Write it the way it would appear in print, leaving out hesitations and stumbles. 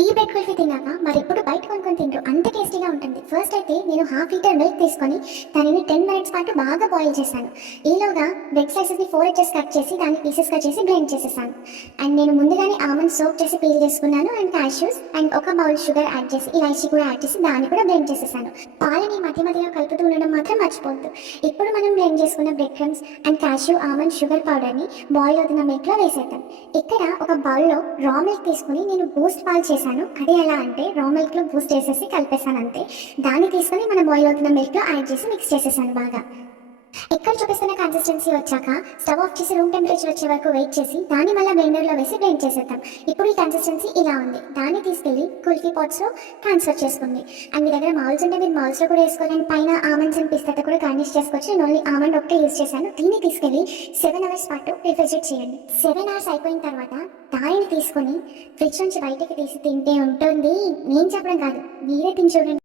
ఈ బ్రెడ్ కుల్ఫీ తిన్నాక మరెప్పుడు బయట కొనుక్కొని తింటారు, అంత టేస్టీగా ఉంటుంది. ఫస్ట్ అయితే నేను హాఫ్ లీటర్ మిల్క్ తీసుకొని దానిని 10 మినిట్స్ పాటు బాగా బాయిల్ చేశాను. ఈలోగా బ్రెడ్ స్లైసెస్ని 4 ఇంచెస్ కట్ చేసి దాన్ని పీసెస్గా చేసి బ్లెండ్ చేసేసాను. అండ్ నేను ముందుగానే ఆల్మండ్స్ సోక్ చేసి పీల్ చేసుకున్నాను, అండ్ క్యాష్యూస్ అండ్ ఒక బౌల్ షుగర్ యాడ్ చేసి ఇలాచీ కూడా యాడ్ చేసి దాన్ని కూడా బ్లెండ్ చేసేసాను. పాలని మధ్య మధ్యలో కలుపుతూ ఉండడం మాత్రం మర్చిపోవద్దు. ఇప్పుడు మనం బ్లెండ్ చేసుకున్న bread crumbs and cashew almond sugar పౌడర్ని బాయిల్ అవుతున్న మిల్క్లో వేసేద్దాం. ఇక్కడ ఒక బౌల్లో రా మిల్క్ తీసుకుని నేను బూస్ట్ పాలు చేశాను. అది ఎలా అంటే రా మిల్క్లో బూస్ట్ వేసేసి కలిపేసాను అంతే. దాన్ని తీసుకొని మన బాయిల్ అవుతున్న మిల్క్లో యాడ్ చేసి మిక్స్ చేసేసాను బాగా. ఇక్కడ చూపిస్తున్న కన్సిస్టెన్సీ వచ్చాక స్టవ్ ఆఫ్ చేసి రూమ్ టెంపరేచర్ వచ్చే వరకు వెయిట్ చేసి దాన్ని మళ్ళీ బ్లెండర్లో వేసి బ్లెండ్ చేసేద్దాం. ఇప్పుడు ఈ కన్సిస్టెన్సీ ఇలా ఉంది. దాన్ని తీసుకెళ్ళి కుల్ఫీ పాట్స్లో ట్రాన్స్ఫర్ చేసుకోండి. అండ్ మీ దగ్గర మౌల్స్ ఉంటే మీరు మౌల్స్లో కూడా వేసుకోండి. అండ్ పైన ఆమండ్స్ అండ్ పిస్తాతో కూడా గార్నిష్ చేసుకోవచ్చు. నేను ఓన్లీ ఆమండ్ ఒకటే యూస్ చేశాను. దీన్ని తీసుకెళ్ళి 7 అవర్స్ పాటు రిఫ్రిజిరేట్ చేయండి. 7 అవర్స్ అయిపోయిన తర్వాత దానిని తీసుకొని ఫ్రిడ్జ్ నుంచి బయటకి తీసి తింటే ఉంటుంది. నేను చెప్పడం కాదు, మీరే తిని చూడండి.